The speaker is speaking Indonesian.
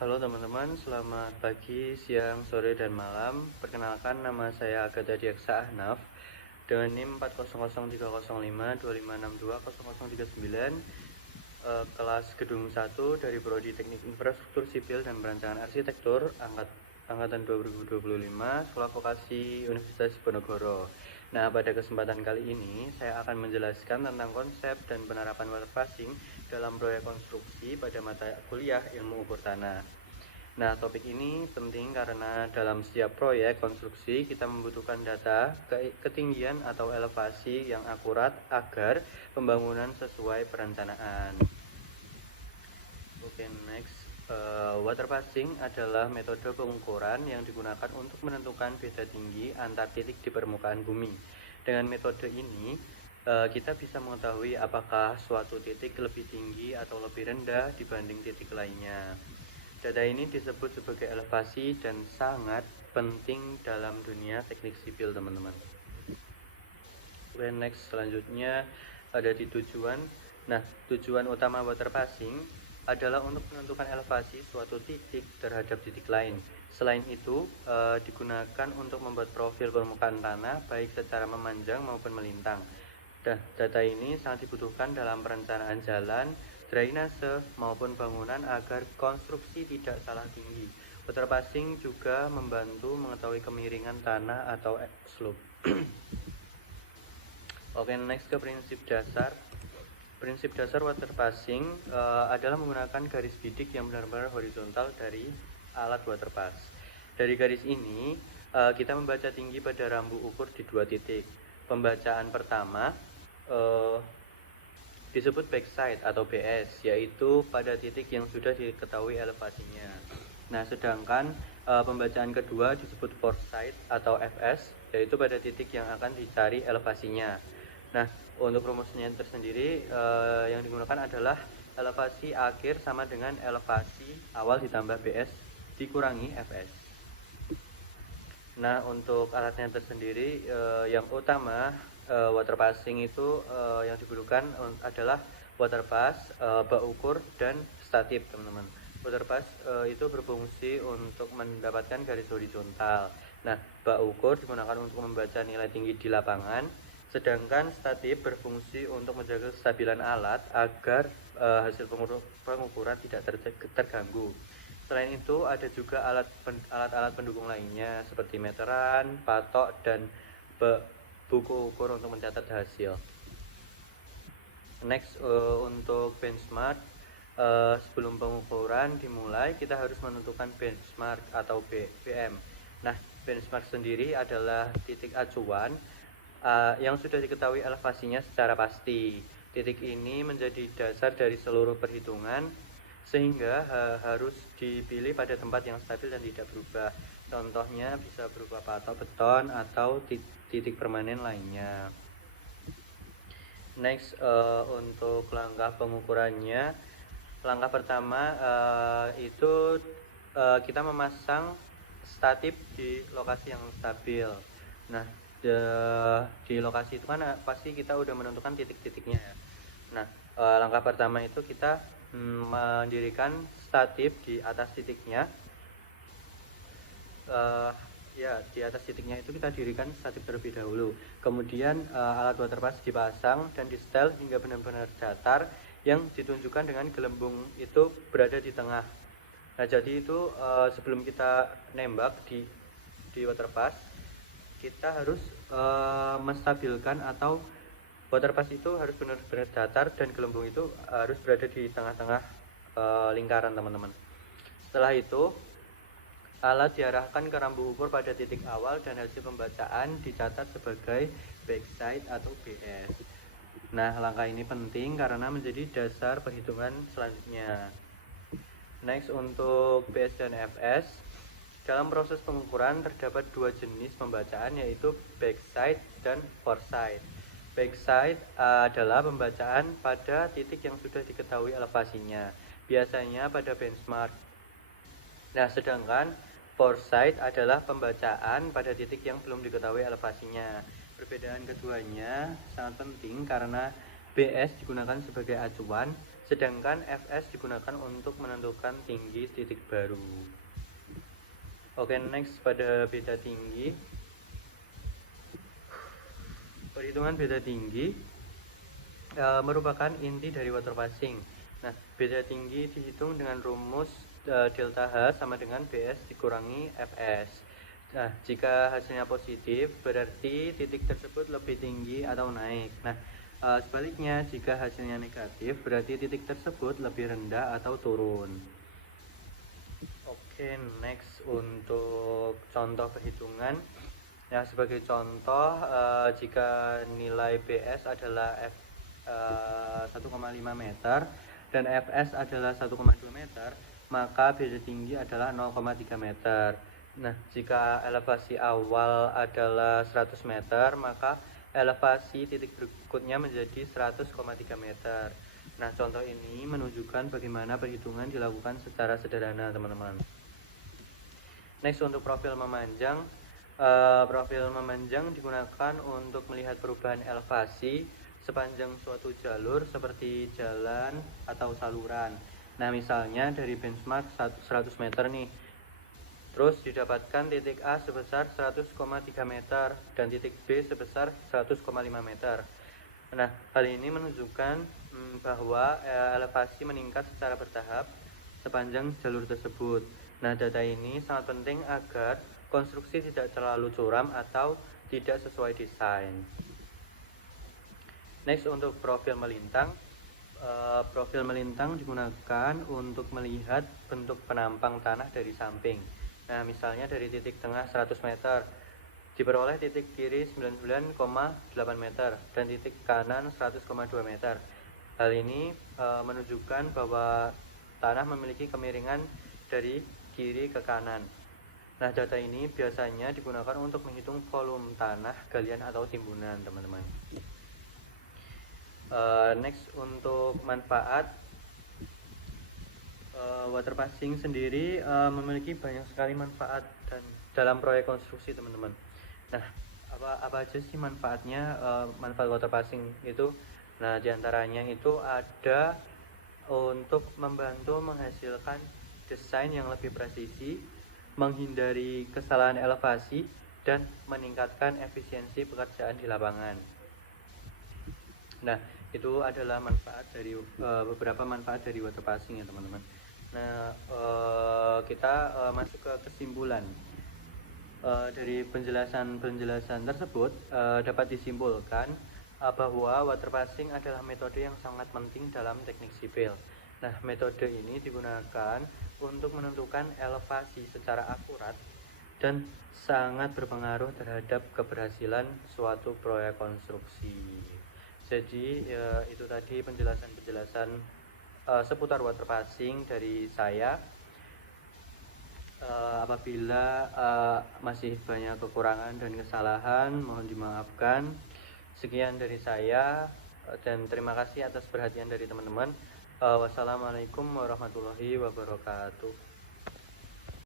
Halo teman-teman, selamat pagi, siang, sore, dan malam. Perkenalkan, nama saya Agatha Diaksa Ahnaf dengan NIM 400305256200039, kelas gedung 1 dari Prodi Teknik Infrastruktur Sipil dan Perancangan Arsitektur angkatan 2025, Sekolah Vokasi Universitas Diponegoro. Nah, pada kesempatan kali ini saya akan menjelaskan tentang konsep dan penerapan water passing dalam proyek konstruksi pada mata kuliah Ilmu Ukur Tanah. Nah, topik ini penting karena dalam setiap proyek konstruksi kita membutuhkan data ketinggian atau elevasi yang akurat agar pembangunan sesuai perencanaan. Oke, next. Water passing adalah metode pengukuran yang digunakan untuk menentukan beda tinggi antar titik di permukaan bumi. Dengan metode ini, kita bisa mengetahui apakah suatu titik lebih tinggi atau lebih rendah dibanding titik lainnya. Data ini disebut sebagai elevasi dan sangat penting dalam dunia teknik sipil, teman-teman. Oke, next. Selanjutnya ada di tujuan. Nah, tujuan utama water passing adalah untuk menentukan elevasi suatu titik terhadap titik lain. Selain itu, digunakan untuk membuat profil permukaan tanah baik secara memanjang maupun melintang. Data ini sangat dibutuhkan dalam perencanaan jalan, drainase, maupun bangunan agar konstruksi tidak salah tinggi. Water passing juga membantu mengetahui kemiringan tanah atau slope. Oke, next ke prinsip dasar. Prinsip dasar water passing adalah menggunakan garis bidik yang benar-benar horizontal dari alat water pass. Dari garis ini, kita membaca tinggi pada rambu ukur di dua titik. Pembacaan pertama disebut backside atau BS, yaitu pada titik yang sudah diketahui elevasinya. Nah, sedangkan pembacaan kedua disebut foresight atau FS, yaitu pada titik yang akan dicari elevasinya. Nah, untuk rumusnya tersendiri yang digunakan adalah elevasi akhir sama dengan elevasi awal ditambah BS dikurangi FS. Nah, untuk alatnya tersendiri yang utama water passing itu yang dibutuhkan adalah water pass, bak ukur, dan statip, teman-teman. Water pass itu berfungsi untuk mendapatkan garis horizontal. Nah, bak ukur digunakan untuk membaca nilai tinggi di lapangan, sedangkan statip berfungsi untuk menjaga kestabilan alat agar hasil pengukuran tidak terganggu. Selain itu, ada juga alat-alat pendukung lainnya seperti meteran, patok, dan buku ukur untuk mencatat hasil. Next, untuk benchmark, sebelum pengukuran dimulai, kita harus menentukan benchmark atau BM. Nah, benchmark sendiri adalah titik acuan yang sudah diketahui elevasinya secara pasti. Titik ini menjadi dasar dari seluruh perhitungan, sehingga harus dipilih pada tempat yang stabil dan tidak berubah. Contohnya bisa berupa patok beton atau titik permanen lainnya. Next, untuk langkah pengukurannya, langkah pertama itu kita memasang statip di lokasi yang stabil. Nah, di lokasi itu kan pasti kita udah menentukan titik-titiknya ya. Nah, langkah pertama itu kita mendirikan statip di atas titiknya. Di atas titiknya itu kita dirikan statip terlebih dahulu. Kemudian alat water pass dipasang dan di setel hingga benar-benar datar yang ditunjukkan dengan gelembung itu berada di tengah. Nah, jadi itu sebelum kita nembak di water pass, kita harus menstabilkan atau water pass itu harus benar-benar datar dan gelembung itu harus berada di tengah-tengah lingkaran, teman-teman. Setelah itu, alat diarahkan ke rambu ukur pada titik awal dan hasil pembacaan dicatat sebagai backside atau BS. Nah, langkah ini penting karena menjadi dasar perhitungan selanjutnya. Next, untuk BS dan FS. Dalam proses pengukuran terdapat dua jenis pembacaan, yaitu backside dan foresight. Backside adalah pembacaan pada titik yang sudah diketahui elevasinya, biasanya pada benchmark. Nah, sedangkan foresight adalah pembacaan pada titik yang belum diketahui elevasinya. Perbedaan keduanya sangat penting karena BS digunakan sebagai acuan, sedangkan Fs digunakan untuk menentukan tinggi titik baru. Oke, next pada beda tinggi. Perhitungan beda tinggi merupakan inti dari water passing. Nah, beda tinggi dihitung dengan rumus delta H sama dengan Bs dikurangi Fs. Nah, jika hasilnya positif, berarti titik tersebut lebih tinggi atau naik. Nah, sebaliknya, jika hasilnya negatif, berarti titik tersebut lebih rendah atau turun. Oke, next untuk contoh perhitungan. Ya, sebagai contoh, jika nilai Bs adalah 1,5 meter dan Fs adalah 1,2 meter, maka beda tinggi adalah 0,3 meter. Nah, jika elevasi awal adalah 100 meter, maka elevasi titik berikutnya menjadi 100,3 meter. Nah, contoh ini menunjukkan bagaimana perhitungan dilakukan secara sederhana, teman-teman. Next, untuk profil memanjang. Profil memanjang digunakan untuk melihat perubahan elevasi sepanjang suatu jalur seperti jalan atau saluran. Nah, misalnya dari benchmark 100 meter nih, terus didapatkan titik A sebesar 100,3 meter dan titik B sebesar 100,5 meter. Nah, hal ini menunjukkan bahwa elevasi meningkat secara bertahap sepanjang jalur tersebut. Nah, data ini sangat penting agar konstruksi tidak terlalu curam atau tidak sesuai desain. Next, untuk profil melintang. Profil melintang digunakan untuk melihat bentuk penampang tanah dari samping. Nah, misalnya dari titik tengah 100 meter diperoleh titik kiri 99,8 meter dan titik kanan 100,2 meter. Hal ini menunjukkan bahwa tanah memiliki kemiringan dari kiri ke kanan. Nah, data ini biasanya digunakan untuk menghitung volume tanah galian atau timbunan, teman-teman. Next, untuk manfaat. Water passing sendiri memiliki banyak sekali manfaat dan dalam proyek konstruksi, teman-teman. Nah, apa aja sih manfaatnya? Manfaat water passing itu, nah, diantaranya itu ada untuk membantu menghasilkan desain yang lebih presisi, menghindari kesalahan elevasi, dan meningkatkan efisiensi pekerjaan di lapangan. Nah, itu adalah manfaat dari beberapa manfaat dari water passing, ya teman-teman. Nah, kita masuk ke kesimpulan. Dari penjelasan tersebut dapat disimpulkan bahwa water passing adalah metode yang sangat penting dalam teknik sipil. Nah, metode ini digunakan untuk menentukan elevasi secara akurat dan sangat berpengaruh terhadap keberhasilan suatu proyek konstruksi. Jadi itu tadi penjelasan seputar water passing dari saya. Apabila masih banyak kekurangan dan kesalahan, mohon dimaafkan. Sekian dari saya dan terima kasih atas perhatian dari teman-teman. Wassalamualaikum warahmatullahi wabarakatuh.